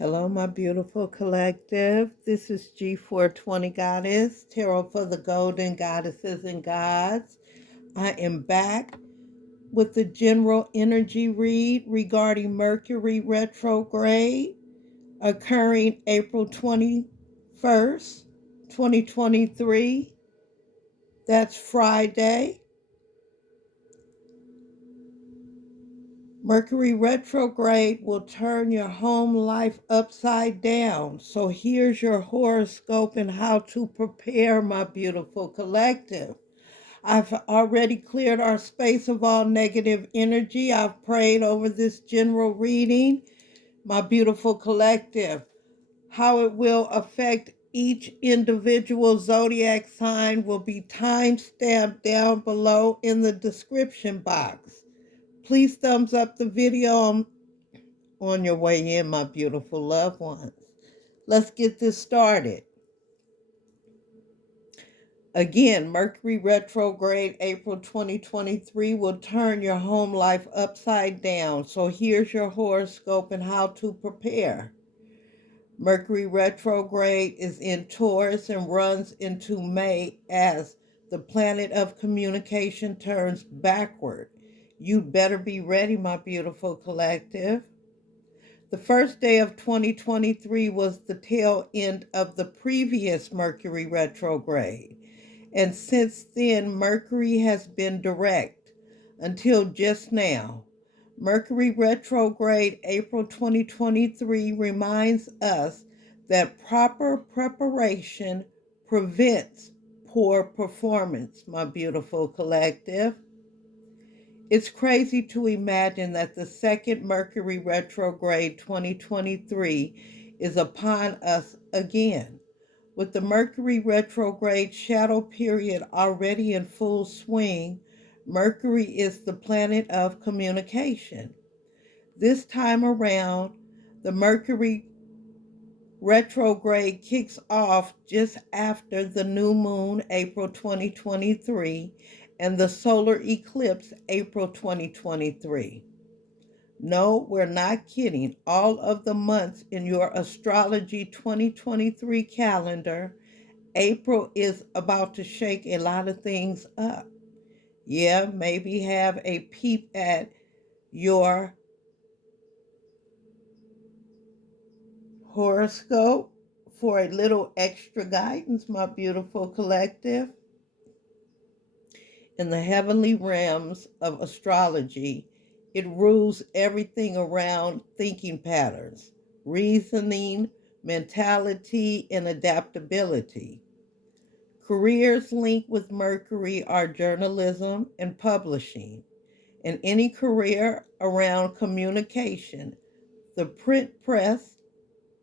Hello, my beautiful collective. This is G420 Goddess, Tarot for the Golden Goddesses and Gods. I am back with the general energy read regarding Mercury retrograde occurring April 21st, 2023. That's Friday. Mercury retrograde will turn your home life upside down. So here's your horoscope and how to prepare, my beautiful collective. I've already cleared our space of all negative energy. I've prayed over this general reading, my beautiful collective. How it will affect each individual zodiac sign will be time-stamped down below in the description box. Please thumbs up the video on your way in, my beautiful loved ones. Let's get this started. Again, Mercury retrograde April 2023 will turn your home life upside down. So here's your horoscope and how to prepare. Mercury retrograde is in Taurus and runs into May as the planet of communication turns backward. You better be ready, my beautiful collective. The first day of 2023 was the tail end of the previous Mercury retrograde. And since then, Mercury has been direct until just now. Mercury retrograde April 2023 reminds us that proper preparation prevents poor performance, my beautiful collective. It's crazy to imagine that the second Mercury retrograde 2023 is upon us again. With the Mercury retrograde shadow period already in full swing, Mercury is the planet of communication. This time around, the Mercury retrograde kicks off just after the new moon, April 2023, and the solar eclipse, April 2023. No, we're not kidding. All of the months in your astrology 2023 calendar, April is about to shake a lot of things up. Yeah, maybe have a peep at your horoscope for a little extra guidance, my beautiful collective. In the heavenly realms of astrology, it rules everything around thinking patterns, reasoning, mentality, and adaptability. Careers linked with Mercury are journalism and publishing, and any career around communication, the print press,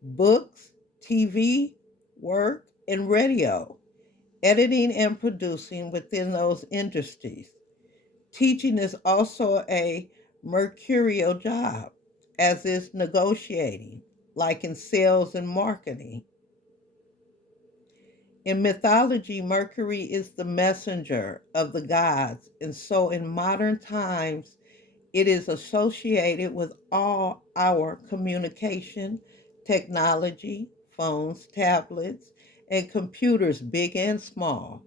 books, TV, work, and radio, editing and producing within those industries. Teaching is also a mercurial job, as is negotiating, like in sales and marketing. In mythology, Mercury is the messenger of the gods, and so in modern times, it is associated with all our communication, technology, phones, tablets, and computers, big and small.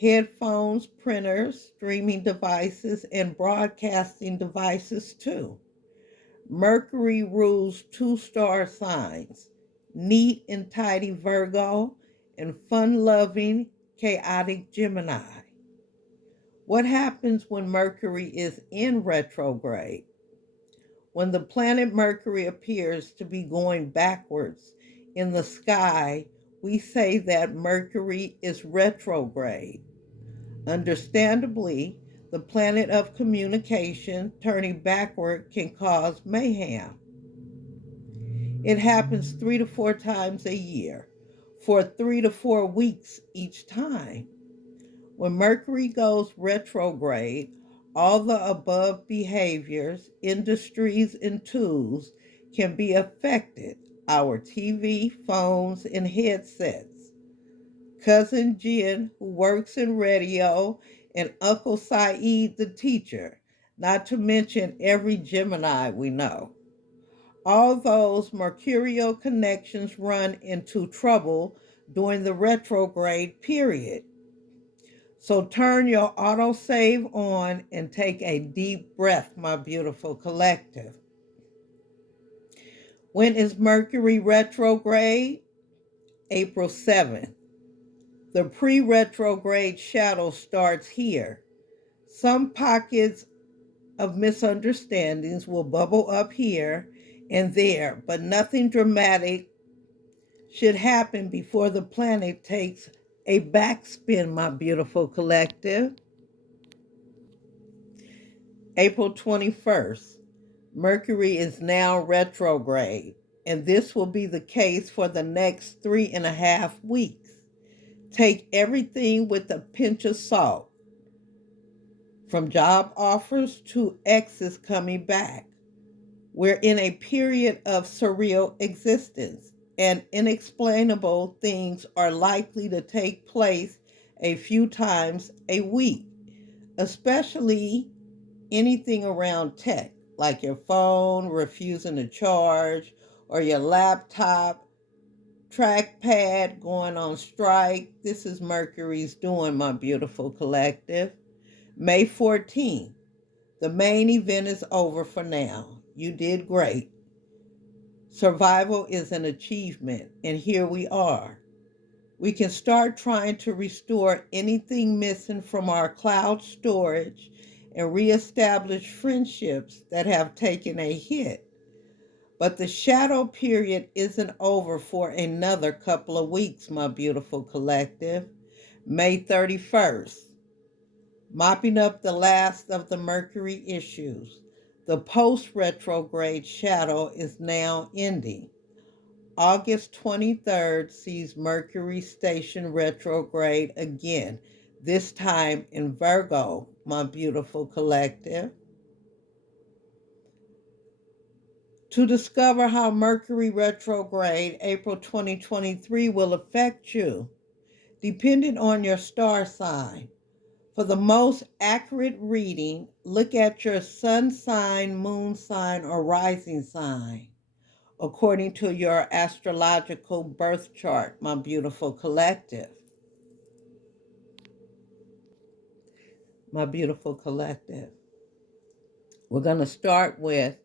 Headphones, printers, streaming devices, and broadcasting devices too. Mercury rules two-star signs, neat and tidy Virgo, and fun-loving, chaotic Gemini. What happens when Mercury is in retrograde? When the planet Mercury appears to be going backwards in the sky, we say that Mercury is retrograde. Understandably, the planet of communication turning backward can cause mayhem. It happens 3 to 4 times a year for 3 to 4 weeks each time. When Mercury goes retrograde, all the above behaviors, industries, and tools can be affected. Our TV, phones, and headsets. Cousin Jen, who works in radio, and Uncle Saeed, the teacher, not to mention every Gemini we know. All those mercurial connections run into trouble during the retrograde period. So turn your autosave on and take a deep breath, my beautiful collective. When is Mercury retrograde? April 7th. The pre-retrograde shadow starts here. Some pockets of misunderstandings will bubble up here and there, but nothing dramatic should happen before the planet takes a backspin, my beautiful collective. April 21st, Mercury is now retrograde, and this will be the case for the next 3.5 weeks. Take everything with a pinch of salt, from job offers to exes coming back. We're in a period of surreal existence, and inexplainable things are likely to take place a few times a week, especially anything around tech, like your phone refusing to charge, or your laptop trackpad going on strike. This is Mercury's doing, my beautiful collective. May 14th. The main event is over for now. You did great. Survival is an achievement, and here we are. We can start trying to restore anything missing from our cloud storage and reestablish friendships that have taken a hit. But the shadow period isn't over for another couple of weeks, my beautiful collective. May 31st. Mopping up the last of the Mercury issues. The post-retrograde shadow is now ending. August 23rd sees Mercury station retrograde again, this time in Virgo, my beautiful collective. To discover how Mercury retrograde April 2023 will affect you, depending on your star sign. For the most accurate reading, look at your sun sign, moon sign, or rising sign, according to your astrological birth chart, my beautiful collective. My beautiful collective. We're going to start with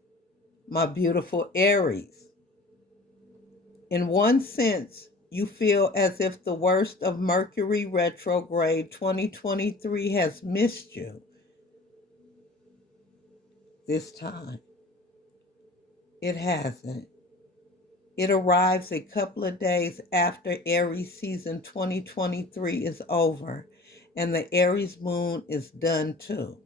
my beautiful Aries. In one sense, you feel as if the worst of Mercury retrograde 2023 has missed you this time. It hasn't. It arrives a couple of days after Aries season 2023 is over, and the Aries moon is done too.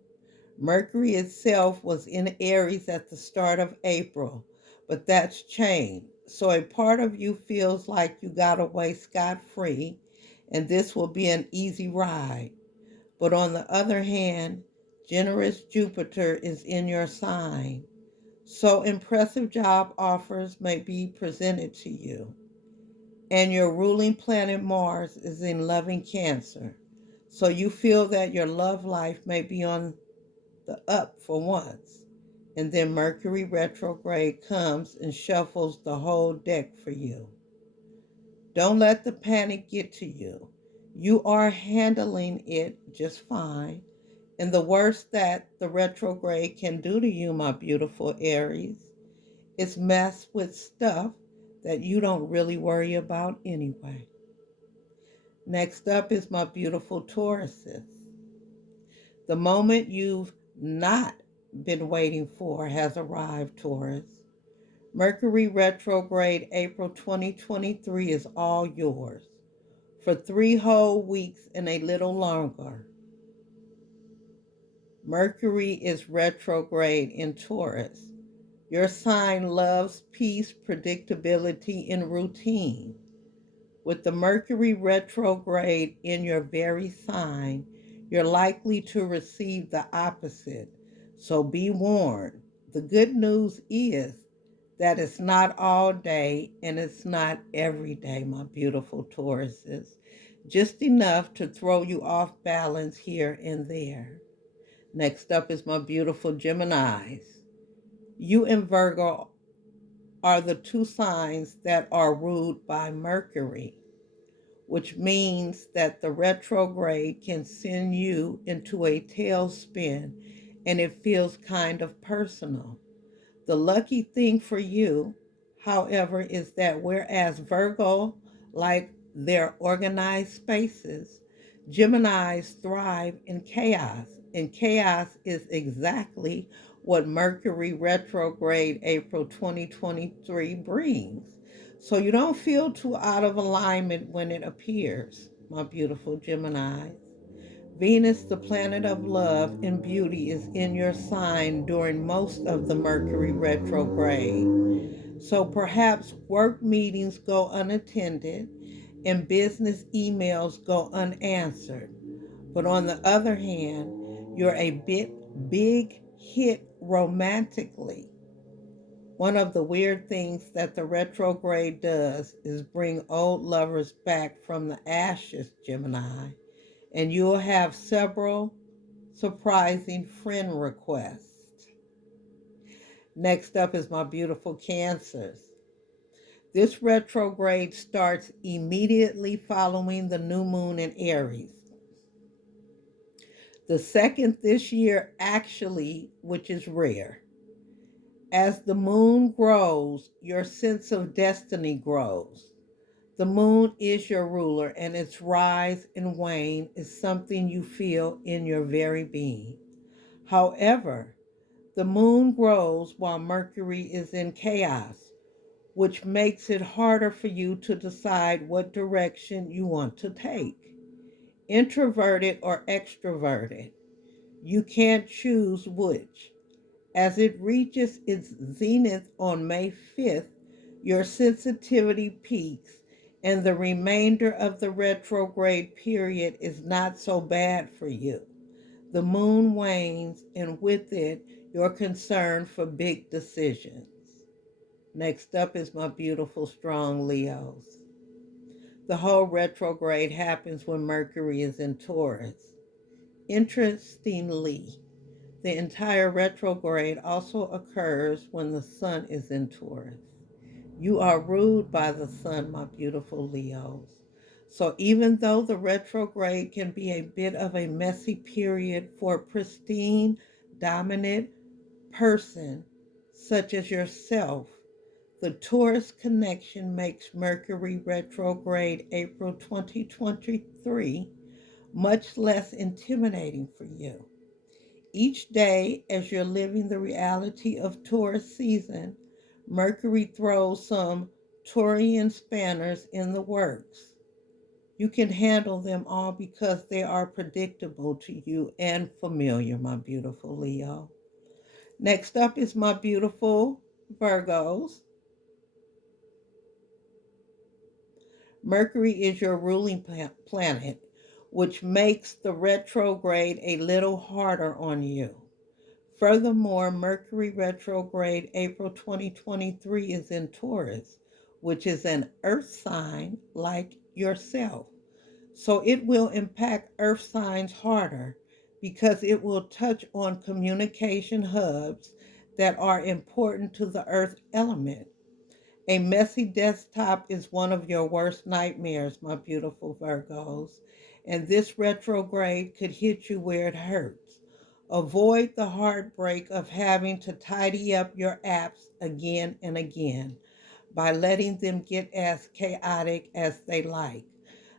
Mercury itself was in Aries at the start of April, but that's changed. So a part of you feels like you got away scot-free, and this will be an easy ride. But on the other hand, generous Jupiter is in your sign. So impressive job offers may be presented to you. And your ruling planet Mars is in loving Cancer. So you feel that your love life may be on the up for once. And then Mercury retrograde comes and shuffles the whole deck for you. Don't let the panic get to you. You are handling it just fine. And the worst that the retrograde can do to you, my beautiful Aries, is mess with stuff that you don't really worry about anyway. Next up is my beautiful Tauruses. The moment you've not been waiting for has arrived, Taurus. Mercury retrograde April 2023 is all yours for 3 whole weeks and a little longer. Mercury is retrograde in Taurus. Your sign loves peace, predictability, and routine. With the Mercury retrograde in your very sign, you're likely to receive the opposite. So be warned. The good news is that it's not all day and it's not every day, my beautiful Tauruses. Just enough to throw you off balance here and there. Next up is my beautiful Geminis. You and Virgo are the two signs that are ruled by Mercury, which means that the retrograde can send you into a tailspin and it feels kind of personal. The lucky thing for you, however, is that whereas Virgo like their organized spaces, Geminis thrive in chaos, and chaos is exactly what Mercury retrograde April 2023 brings. So you don't feel too out of alignment when it appears, my beautiful Gemini. Venus, the planet of love and beauty, is in your sign during most of the Mercury retrograde. So perhaps work meetings go unattended and business emails go unanswered. But on the other hand, you're a big hit romantically. One of the weird things that the retrograde does is bring old lovers back from the ashes, Gemini, and you'll have several surprising friend requests. Next up is my beautiful Cancers. This retrograde starts immediately following the new moon in Aries. The second this year, actually, which is rare. As the moon grows, your sense of destiny grows. The moon is your ruler, and its rise and wane is something you feel in your very being. However, the moon grows while Mercury is in chaos, which makes it harder for you to decide what direction you want to take. Introverted or extroverted, you can't choose which. As it reaches its zenith on May 5th, your sensitivity peaks, and the remainder of the retrograde period is not so bad for you. The moon wanes, and with it, your concern for big decisions. Next up is my beautiful, strong Leos. The whole retrograde happens when Mercury is in Taurus. Interestingly, the entire retrograde also occurs when the sun is in Taurus. You are ruled by the sun, my beautiful Leos. So even though the retrograde can be a bit of a messy period for a pristine, dominant person such as yourself, the Taurus connection makes Mercury retrograde April 2023 much less intimidating for you. Each day, as you're living the reality of Taurus season, Mercury throws some Taurian spanners in the works. You can handle them all because they are predictable to you and familiar, my beautiful Leo. Next up is my beautiful Virgos. Mercury is your ruling planet, which makes the retrograde a little harder on you. Furthermore, Mercury retrograde April 2023 is in Taurus, which is an earth sign like yourself. So it will impact earth signs harder because it will touch on communication hubs that are important to the earth element. A messy desktop is one of your worst nightmares, my beautiful Virgos, and this retrograde could hit you where it hurts. Avoid the heartbreak of having to tidy up your apps again and again by letting them get as chaotic as they like.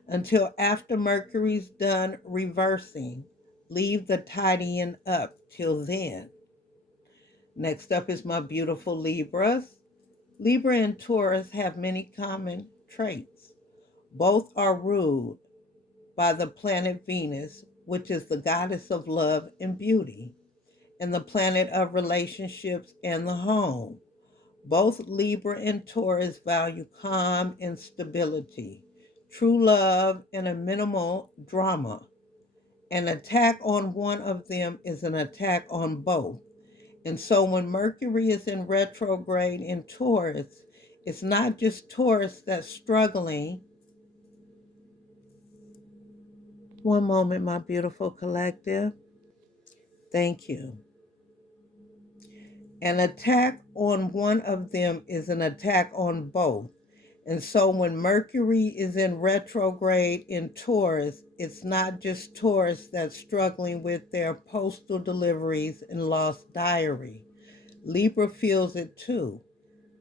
Until after Mercury's done reversing, leave the tidying up till then. Next up is my beautiful Libras. Libra and Taurus have many common traits. Both are ruled by the planet Venus, which is the goddess of love and beauty, and the planet of relationships and the home. Both Libra and Taurus value calm and stability, true love, and a minimal drama. An attack on one of them is an attack on both. And so when Mercury is in retrograde in Taurus, it's not just Taurus that's struggling. One moment, my beautiful collective. Thank you. An attack on one of them is an attack on both. And so when Mercury is in retrograde in Taurus, it's not just Taurus that's struggling with their postal deliveries and lost diary. Libra feels it too.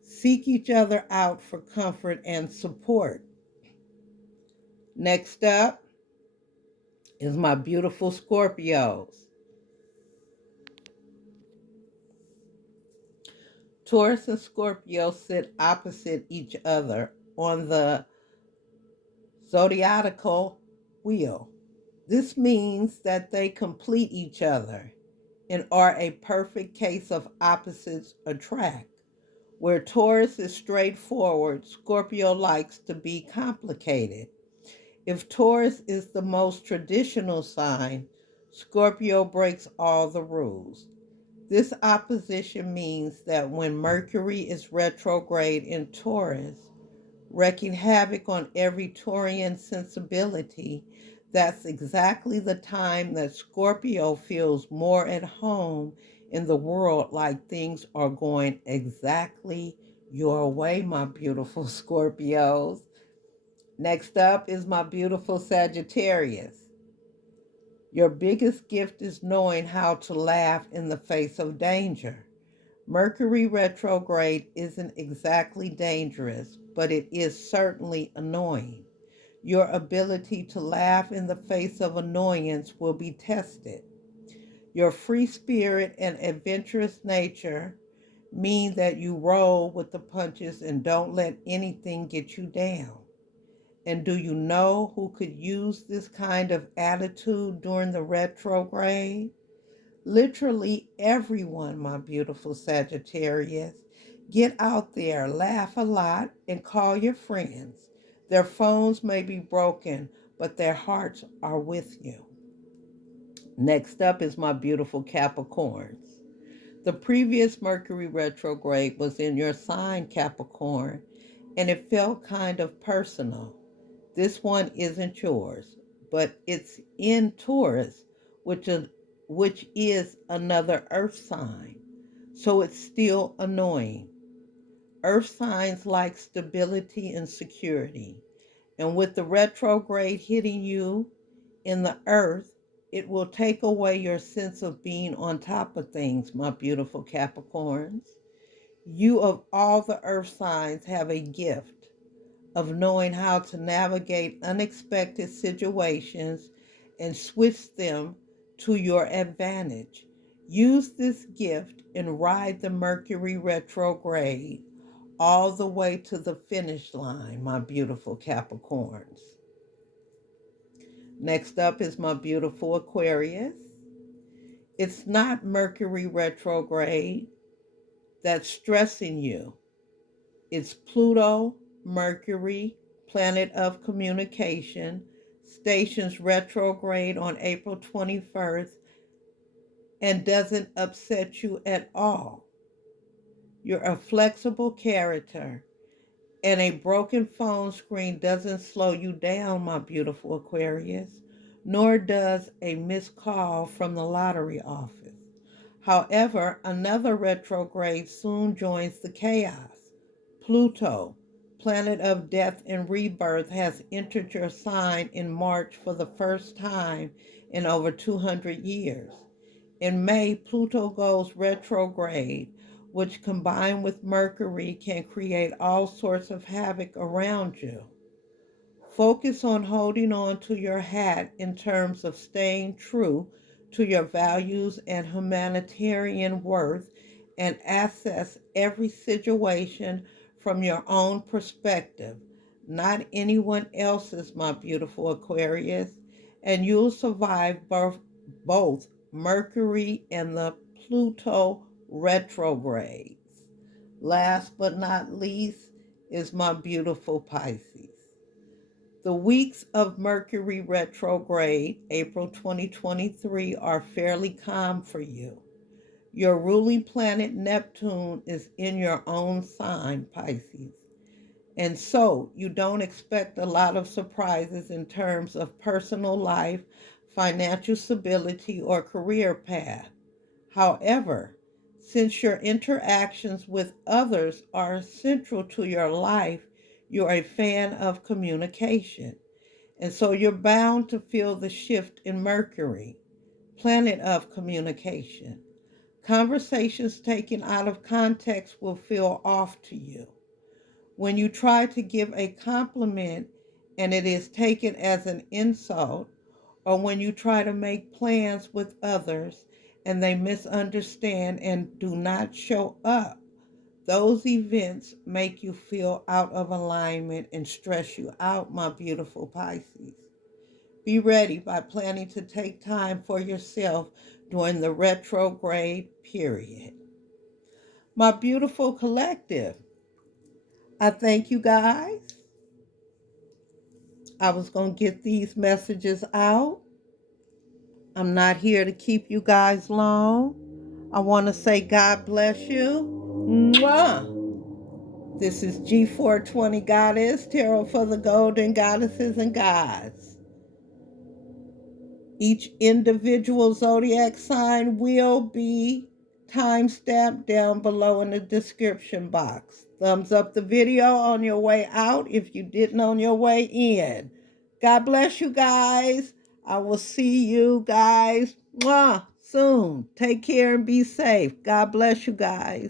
Seek each other out for comfort and support. Next up is my beautiful Scorpios. Taurus and Scorpio sit opposite each other on the zodiacal wheel. This means that they complete each other and are a perfect case of opposites attract. Where Taurus is straightforward, Scorpio likes to be complicated. If Taurus is the most traditional sign, Scorpio breaks all the rules. This opposition means that when Mercury is retrograde in Taurus, wreaking havoc on every Taurian sensibility, that's exactly the time that Scorpio feels more at home in the world, like things are going exactly your way, my beautiful Scorpios. Next up is my beautiful Sagittarius. Your biggest gift is knowing how to laugh in the face of danger. Mercury retrograde isn't exactly dangerous, but it is certainly annoying. Your ability to laugh in the face of annoyance will be tested. Your free spirit and adventurous nature mean that you roll with the punches and don't let anything get you down. And do you know who could use this kind of attitude during the retrograde? Literally everyone, my beautiful Sagittarius. Get out there, laugh a lot, and call your friends. Their phones may be broken, but their hearts are with you. Next up is my beautiful Capricorns. The previous Mercury retrograde was in your sign, Capricorn, and it felt kind of personal. This one isn't yours, but it's in Taurus, which is another earth sign. So it's still annoying. Earth signs like stability and security. And with the retrograde hitting you in the earth, it will take away your sense of being on top of things, my beautiful Capricorns. You, of all the earth signs, have a gift of knowing how to navigate unexpected situations and switch them to your advantage. Use this gift and ride the Mercury retrograde all the way to the finish line, my beautiful Capricorns. Next up is my beautiful Aquarius. It's not Mercury retrograde that's stressing you. It's Pluto, Mercury, planet of communication, stations retrograde on April 21st and doesn't upset you at all. You're a flexible character, and a broken phone screen doesn't slow you down, my beautiful Aquarius, nor does a missed call from the lottery office. However, another retrograde soon joins the chaos. Pluto, planet of death and rebirth, has entered your sign in March for the first time in over 200 years. In May, Pluto goes retrograde, which combined with Mercury can create all sorts of havoc around you. Focus on holding on to your hat in terms of staying true to your values and humanitarian worth and assess every situation from your own perspective, not anyone else's, my beautiful Aquarius, and you'll survive both Mercury and the Pluto retrogrades. Last but not least is my beautiful Pisces. The weeks of Mercury retrograde, April 2023, are fairly calm for you. Your ruling planet Neptune is in your own sign, Pisces. And so you don't expect a lot of surprises in terms of personal life, financial stability, or career path. However, Since your interactions with others are central to your life, you're a fan of communication. And so you're bound to feel the shift in Mercury, planet of communication. Conversations taken out of context will feel off to you. When you try to give a compliment and it is taken as an insult, or when you try to make plans with others and they misunderstand and do not show up, those events make you feel out of alignment and stress you out, my beautiful Pisces. Be ready by planning to take time for yourself during the retrograde period. My beautiful collective, I thank you guys. I was going to get these messages out. I'm not here to keep you guys long. I want to say God bless you. Mwah! This is G420 Goddess, Tarot for the Golden Goddesses and Gods. Each individual zodiac sign will be timestamped down below in the description box. Thumbs up the video on your way out if you didn't on your way in. God bless you guys. I will see you guys soon. Take care and be safe. God bless you guys.